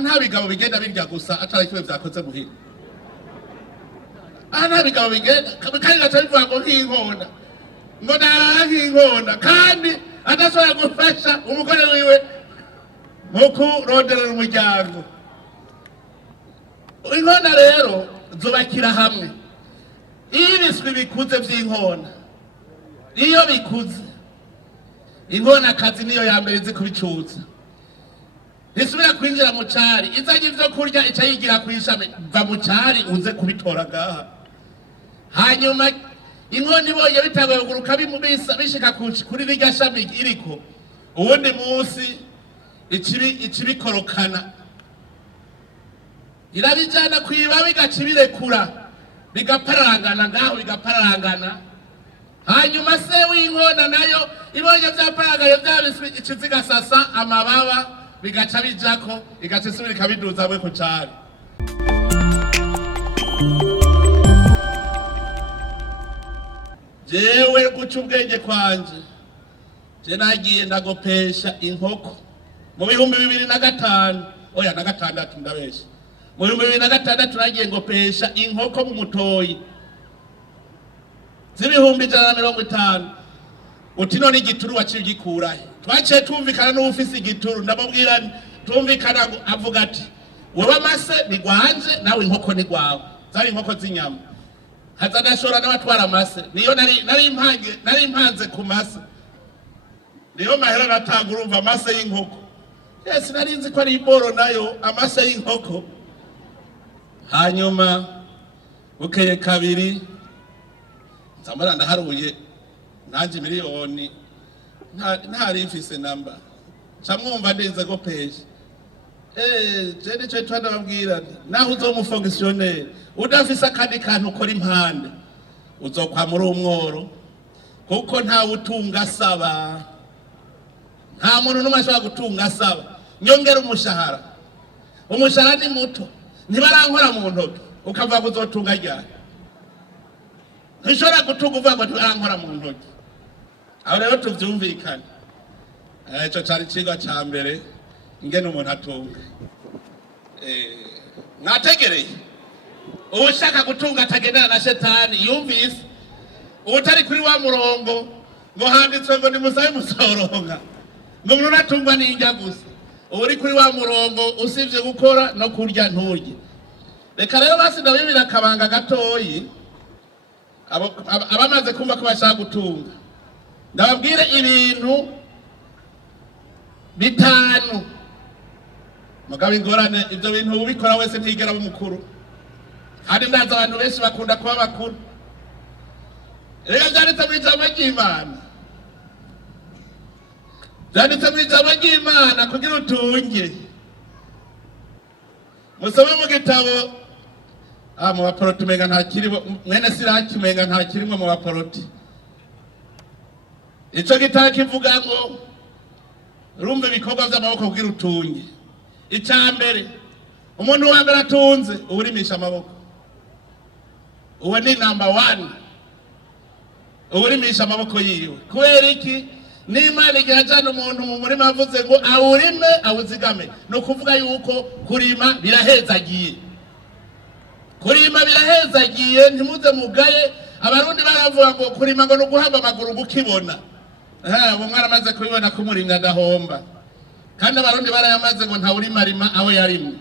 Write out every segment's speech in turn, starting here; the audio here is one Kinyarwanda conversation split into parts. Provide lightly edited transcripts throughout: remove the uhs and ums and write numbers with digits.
nta bigabo bigenda birya gusa atari kimwe vyakoze muhira. Nta bigabo bigenda kandi gacabivuga ngo nk'inkona ngo narara nk'inkona kandi adashobora gufasha umugore wiwe mu kuronderera umuryango. Inkona rero zubakira hamwe. Iyo ibiswi bikuze vy'inkona, iyo bikuze inkona akazi niyo ya mbere izi kubicuza. Nisubira kwinjira mu cari izanye ivyo kurya ica yigira kwishame va mu cari uze kubitora gaha. Hanyuma inkona ibonye bitagoye kuguruka bimubisa bishika kuri rirya shami iriko, uwundi munsi ikibikorokana irabijana kwiba bigacibirekura bigapararangana ngaho bigapararangana. Hanyuma se w'inkona nayo ibonye vyaparagaye vyabiswi icizigasasa amababa bigaca bijako igaca isubira ikabiduza mwe ku cari. Jewe guca ubwenge kwanje je nagiye ndagopesha inkoko mu 2005 oya na gatandatu ndabesha. Mu 2006 nagiye ngopesha inkoko mu Mutoyi z'ibihumbi 150. Uti none igituru waciye gikurahe? Twaciye tumvikana n'ufisi igituru ndamubwira tumvikana avuga ati wowe amase ni gwanje nawe inkoko ni gwawe. Zari inkoko z'inyama. Hazadashora n'abatwara amase. Niyo nari impanze ku mase. Niyo mahera natanga urumva amase y'inkoko. Yes, nari nzi ko ari iboro nayo amase y'inkoko. Hanyuma bukeye kabiri nzamara ndaharuye nanje miliyoni ntari mfise namba camwumva ndeze go page je nico twandababwira naho uzomufonctionnaire udafise akandi kantu ukora impande uzokwa muri umworo kuko nta utunga asaba, nta muntu numwe ashobora gutunga asaba. Nyongera umushahara ni muto ntibarankora mu ntoki ukava kuzotunga ryari. Ntishobora gutunga uvuga ngo ntibarankora mu ntoki. Aho rero tuvyumvikana. Ico cari cigwa ca mbere ingene umuntu atunga. Mwategereye ushaka gutunga atagendana na shetani yumvise utari kuri wa murongo ngo handitswe ngo nimusabe musoronka ngo umuntu atungwa n'injya gusa. Uri kuri wa murongo usivye gukora no kurya nturye. Reka rero basi ndabibira akabanga gatoyi abamaze kumva ko bashaka gutunga ndababwire ibintu bitanu. Mugabo ingorane ivyo bintu ubikora wese ntigera bumukuru, kandi ndaza abantu benshi bakunda kuba bakuru. Reka vyanditse mu ijambo ry'Imana, vyanditse mu ijambo ry'Imana kugira utunge. Musome mu gitabo mu baporoti umenga ntakiriho, mwene Siraki umenga ntakirimwo mu baporoti. Ico gitabo kivuga ngo rumva ibikorwa vy'amaboko kugira utunge. Icambere umuntu wa mbere atunze uburimisha amaboko. Uwo ni number 1. Uburimisha amaboko yiwe. Kubera iki? N'Imana igihajana umuntu mu murima avuze ngo awurime awuzigame. No kuvuga yuko kurima birahezagiye. Kurima birahezagiye ntimuze mugaye. Abarundi baravuga ngo kurima ngo no guhamba amaguru gukibona. Ubu mwaramaze kubibona ko umurimyi adahomba. Kandi abarundi barayamaze ngo nta urima rima aho yarimwe.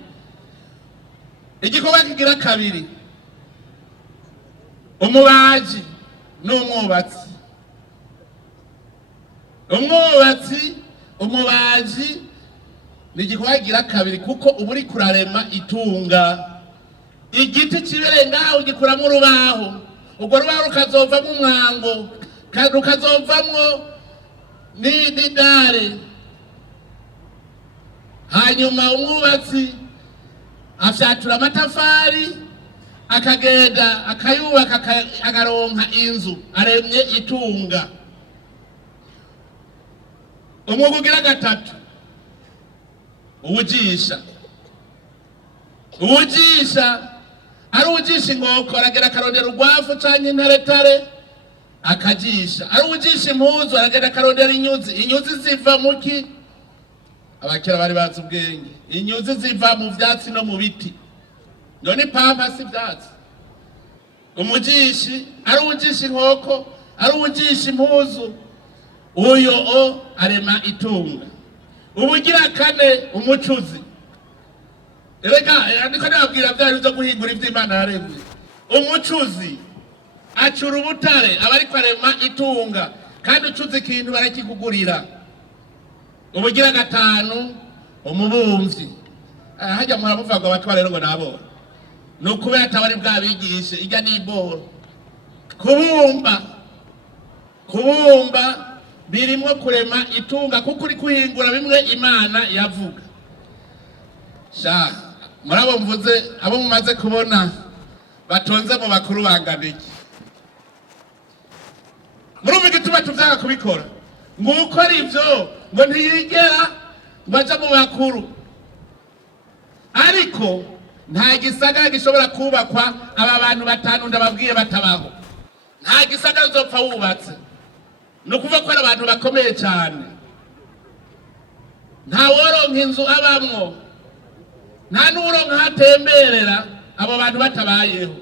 Igikorwa kigira kabiri, umubaji n'umwubatsi. Umubaji ni igikorwa kigira kabiri kuko uba uri kurarema itunga. Igiti kibereye ngaho ugikuramo urubaho, urwo rubaho rukazovamwo umwango, rukazovamwo n'idare. Hanyuma umwubatsi afyatura amatafari akagenda akayubaka agaronka inzu aremye itunga. Umwuga ugira gatatu, uwujisha ari uwujisha inkoko aragenda akarondera urwavu canke intaretare akajisha. Ari uwujisha impuzu aragenda akarondera inyuzi ziva muki abakera bari bazi ubwenge. Inyuzi ziva mu vyatsi no mu biti, none pampa si vyatsi. Umujishi ari uwujisha inkoko, ari uwujisha impuzu, uyo arema itunga. Ubugira kane umucuzi, erega niko nababwira vyari byo guhingura ivy'Imana yaremye. Umucuzi acura ubutare aba ariko arema itunga, kandi ucuze ikintu barakikugurira. Ubugira gatanu umubumvyi, hajya muramuvuga ngo abatwa rero ngo nabo nukubera atabari bwabigishe ijya n'iboro. Kubumba birimwo kurema itunga, kuko uri kuhingura bimwe Imana yavuga. Murabo mvuze abo mumaze kubona batonze mu bakuru bangana iki? Murumva igituma tuvyanga kubikora? Ngukora ivyo ngo ntiyigera baja mu bakuru, ariko nta gisagara gishobora kubakwa aba bantu batanu ndababwiye batabaho. Nta gisagara uzopfa wubatse, no kuva ko ari abantu bakomeye cyane. Nta woronka inzu abamwo, nta n'uronka hatemberera abo bantu batabayeho,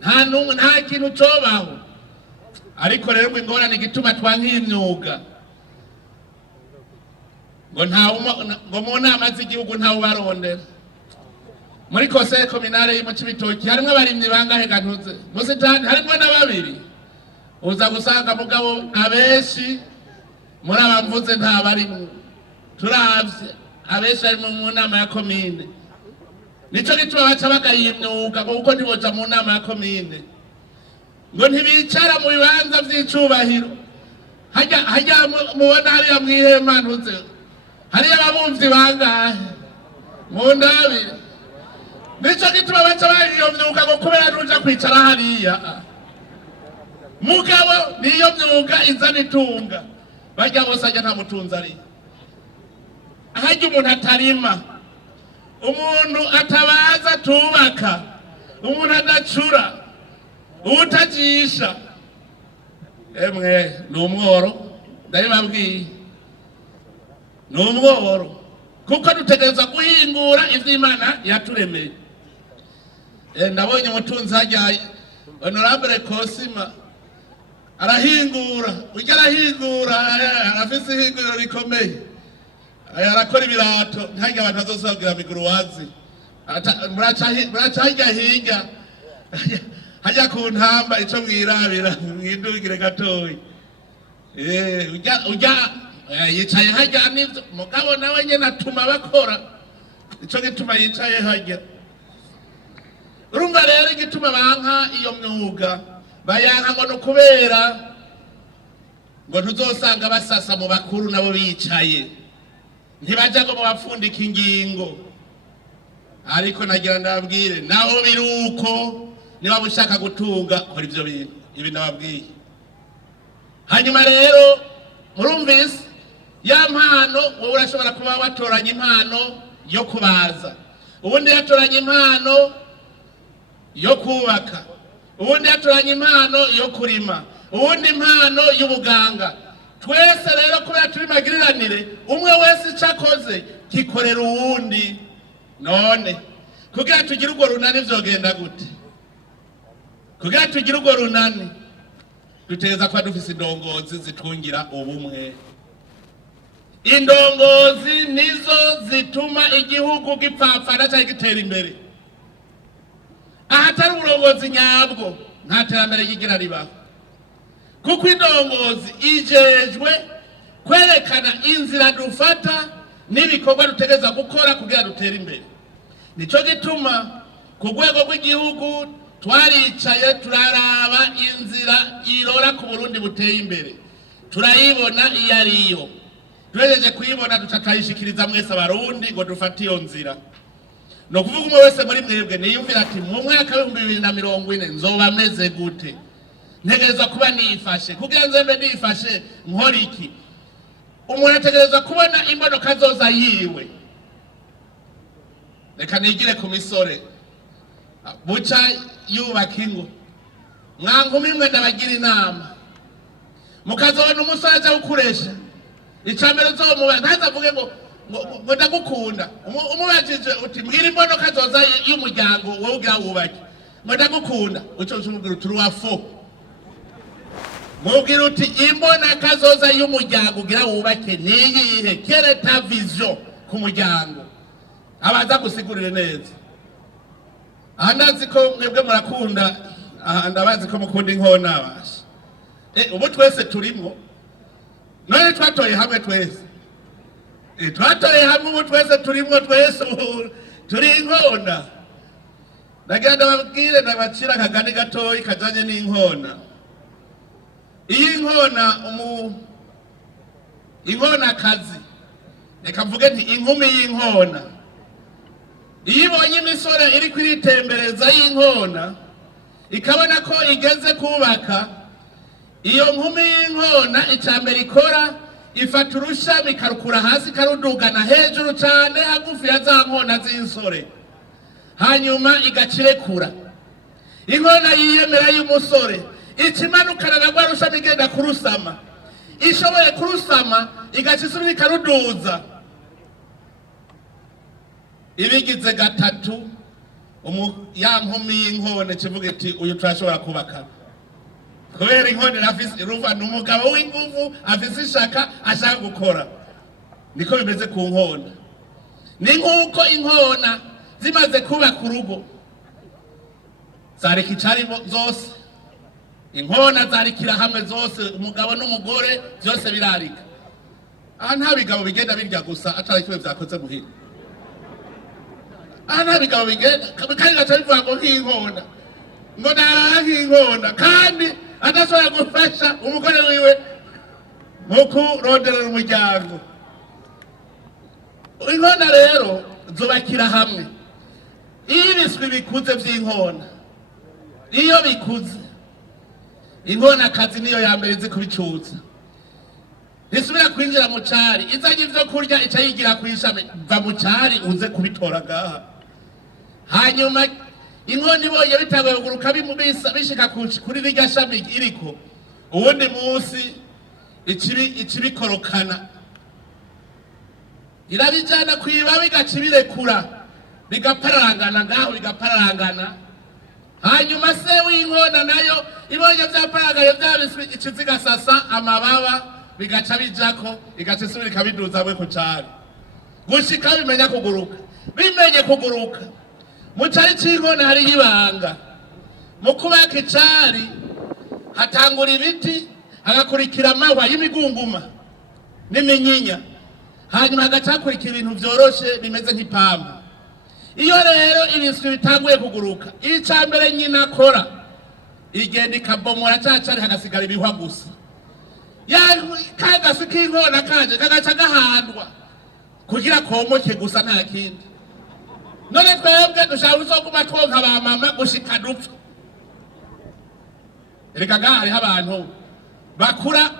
nta kintu cobaho. Ariko rero ngo ingorane igituma twank'imyuga ngo mu nama z'igihugu ntawe ubarondera. Muri conseil communal y'I Cibitoke harimwo abarimyi bangahe gantuze? Musitani harimwo na babiri. Uza gusanga mugabo abeshi muri abamvuze nta barimwo. Turavye abeshi ari mu nama ya commune. Nico gituma baca bagayimyuga kuko ntiboja mu nama ya commune. Ngo ntibicara mu bibanza vy'icubahiro. Hajya mubona hariya mwihema ntuze, hariya ababumvyi bangahe mu ndabi. Nico gituma baca bayiyo myuga ngo kubera nuja kwicara hariya. Mugabo niyo myuga izana itunga, bajya bose ajya nta mutunzi ari. Hajya umuntu atarima, umuntu atabaza atubaka, umuntu adacura, utajisha, emwe ni umworo. Ndabibabwiye ni umworo, kuko dutegereza guhingura ivy'Imana yaturemeye. Ndabonye umutunzi hajya Honorable Kosima arahingura, ujya arahingura, arafise ihinguriro rikomeye, arakora ibirato. Ntihajya abantu bazosabwira miguruwazi, muraca hirya hajya ku ntamba ico mwirabira mwidugire gatoyi. Ujya yicaye hajya n'ivyo mugabo nawe nyene atuma bakora, ico gituma yicaye hajya. Urumva rero igituma banka iyo myuga bayanka ngo no kubera ngo ntuzosanga basasa mu bakuru nabo bicaye, ntibaja ngo bapfundika ingingo. Ariko nagira ndababwire naho biruko, niba ushaka gutunga kora ivyo bintu ibi nababwiye. Hanyuma rero murumvise ya mpano, wowe urashobora kuba watoranya impano yo kubaza, ubundi yatoranya impano yo kubaka, ubundi yatoranya impano yo kurima, ubundi impano y'ubuganga. Twese rero kubera turi magiriranire, umwe wese icakoze kikorera uwundi. None kugira tugire urwo runani vyogenda gute? Kugira tugire urwo runani duteza kwa dufise indongozi zitungira ubumwe. Indongozi nizo zituma igihugu gipfapfana cyangwa gitera imbere. Ahatari uburongozi nyabwo nta terambere rigira ribaho, kuko indongozi ijejwe kwerekana inzira dufata n'ibikorwa dutegereza gukora kugira dutere imbere. Nico gituma ku rwego rw'igihugu twaricaye turaraba inzira irora ku Burundi buteye imbere, turayibona iyo ariyo. Turejeje kuyibona dutakayishikiriza mwese abarundi ngo dufate iyo nzira. No kuvuga umwe wese muri mwebwe niyumvira ati mu mwaka wa 2040 nzoba meze gute, ntegereza kuba nifashe. Kugira nzembe nifashe nkora iki? Umuntu ategereza kubona imodoka zoza yiwe. Reka nigire ku misore buca yubaka ingo, mwankumi mwe ndabagira inama, mukazobona umusaza ukuresha icambere uzomubaza ntazavuge ngo ndagukunda umubajije uti mbwira imodoka zoza y'umuryango wowe ugira wubake ngo ndagukunda uco umubwira uti ruwafo mubwira uti imboneka zoza y'umuryango ugira wubake niyihe kere ta vision ku muryango abaza gusigurire neza. Aha ndazi ko mwebwe murakunda, ndabazi ko mukunda inkona abasha. Ubu twese turimo none twatoye hamwe twese twatoye hamwe ubu twese turimo twese turi inkona. Ndagira ndababwire ndabacira akagani gatoyi kajanye n'inkona. Iyi inkona kazi reka mvuge nti inkumi y'inkona iyo ibonye imisore iri kwiritembereza y'inkona ikabona ko igeze kubaka, iyo nkumi y'inkona icambere ikora ifata urushami ikarukura hasi ikarudugana hejuru cyane hagufi ya za nkona z'insore, hanyuma igacirekura. Inkona yiyemera y'umusore ikimanukana na rwa rushami igenda kurusama, ishoboye kurusama igacisubira ikaruduza. Ibigize gatatu ya nkumi y'inkone kivuga iti uyu turashobora kubaka, kubera inkone rafise ruva n'umugabo w'inguvu afise ishaka ashaka gukora. Niko bimeze ku nkona. Ni nk'uko inkona zimaze kubaka urugo zareka icari zose, inkona zarikira hamwe zose, umugabo n'umugore byose birarika. Aha nta bigabo bigenda birya gusa atari kimwe vyakoze muhira. Aha nta bigabo bigenda kandi gaca bivuga ngo nk'inkona ngo narara nk'inkona kandi adashobora gufasha umugore wiwe mu kuronderera umuryango. Inkona rero zubakira hamwe. Iyo ibiswi bikuze vy'inkona, iyo bikuze inkona kazi niyo ya mbere izi kubicuza, nisubira kwinjira mu cari izanye ivyo kurya ica yigira kwishame va mu cari uze kubitora gaha. Hanyuma inkona ibonye bitagoye kuguruka bishika kuri rirya shami iriko, uwundi musi ikibikorokana irabijana kwiba bigacibirekura bigapararangana ngaho bigapararangana. Hanyuma se w'inkona nayo ibonye vyaparagaye vyabiswi ikizigasasa amababa bigaca bijako igaca isubira ikabiduza mwe ku cari gushika bimenya kuguruka. Bimenye kuguruka mu cari c'inkona hariho ibanga. Mu kubaka icari hatangura ibiti hagakurikira amahwa y'imigunguma n'iminyinya, hanyuma hagaca hakurikira ibintu vyoroshe bimeze nk'ipampa. Iyo rero ibiswi bitanguye kuguruka, icambere nyina akora igenda ikabomora cacari hagasigara ibihwa gusa. Ya kagaswi k'inkona kaje kagaca gahandwa kugira komoke gusa nta kindi. None twebwe dushaka uzoguma twonka ba mama gushika dupfa. Erega ngaha hariho abantu bakura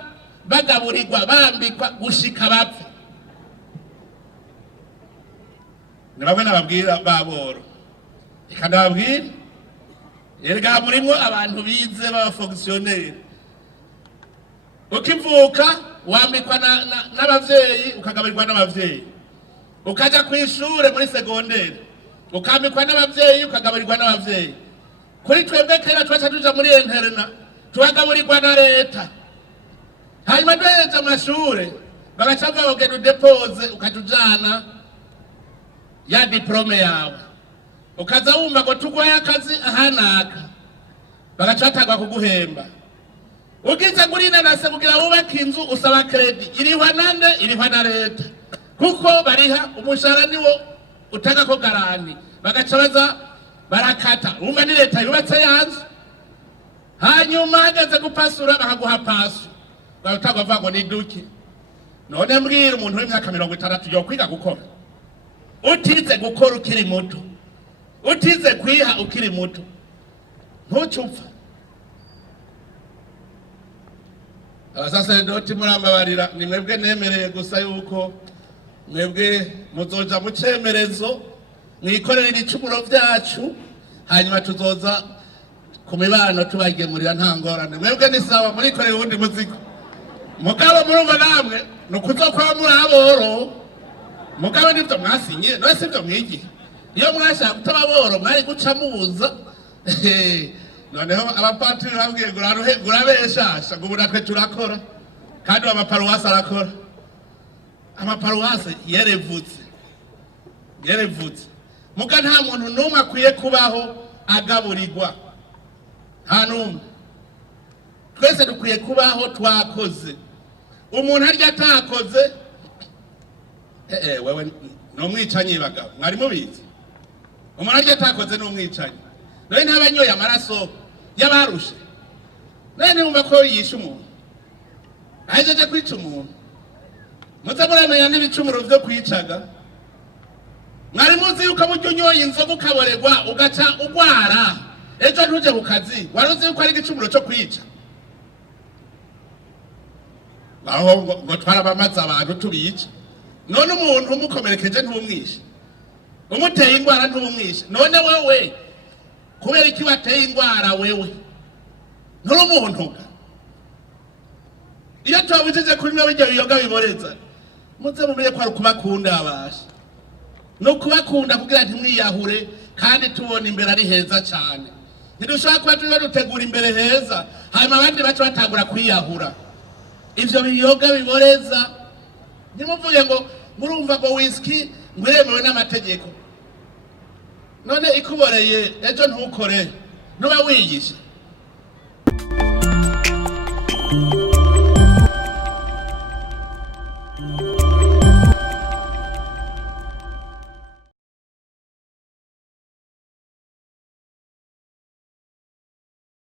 bagaburirwa bambikwa gushika bapfa. Nababwe nababwira baboro, reka ndababwira erega murimwo abantu bize baba fonctionnaire. Ukivuka wambikwa n'abavyeyi ukagaburirwa n'abavyeyi, ukaja kw'ishure muri secondaire ukambikwa n'abavyeyi ukagaburirwa n'abavyeyi. Kuri twebwe kera twaca tuja muri interna tugagaburirwa na leta. Hanyuma duhejeje amashure bagaca bavuga ugenda udepose ukatujana ya diplome yawe, ukaza wumva ngo tugwaye akazi ahanaka bagaca batangwa kuguhemba. Ugize kuri nanase kugira wubake inzu usaba credit irihwa nande irihwa na leta, kuko bariha umushahara niwo utaka ko garanti. Bagaca baza barakata umva ni leta yubatse yanzu, hanyuma hageze gupasura bakaguha pasu batagwa bavuga ngo ni duki. None mbwira umuntu w'imyaka 60 yo kwiga gukora, utize gukora ukiri muto, utize kwiha ukiri muto, ntucupfa. Abasaserdoti murambabarira, ni mwebwe nemereye gusa yuko mwebwe muzoja mu cemerezo mwikorera ibicumuro vyacu, hanyuma tuzoza ku mibano tubagemurira nta ngorane. Mwebwe ni sawa murikorera uwundi muziko, mugabo murumva namwe nukuzokora muri aboro mugabe nivyo mwasinye no sivyo mwigi iyo mwashaka gutaba aboro mwari guca mubuza noneho abapatiri babwiye gurabeshasha ngo natwe turakora kandi amaparuwasi arakora amaparuwasi yarevutse muga nta muntu n'umwe akwiye kubaho agaburirwa nta n'umwe twese dukwiye kubaho twakoze umuntu arya atakoze wewe n'umwicanyi bagabo mwari mubizi umuntu arya atakoze n'umwicanyi none ntabanyoye amaraso y'abarushe none umva ko yishe umuntu ahejeje kwica umuntu muze muramenya n'ibicumuro vyo kwicaga mwari muzi yuko burya unyoye inzoga ukaboregwa ugaca ugwara ejo ntuje ku kazi wari uzi yuko ari igicumuro cyo kwica aho ngo twarabamaze abantu tubica none umuntu umukomerekeje ntubumwishe umuteye indwara ntubumwishe none wewe kubera iki wateye indwara wewe nturi umuntu iyo twabujije kuri mwe bijya biyoga biboreza muze mumenye ko ari ukubakunda abasha no kubakunda kugira ntimwiyahure kandi tubona imbere ari heza cyane ntidushobora kuba turiho dutegura imbere heza hanyuma abandi baca batangura kwiyahura ivyo biyoga biboreza ntimuvuge ngo murumva ngo whisky ngwemewe n'amategeko none ikuboreye ejo ntukore nuba wigisha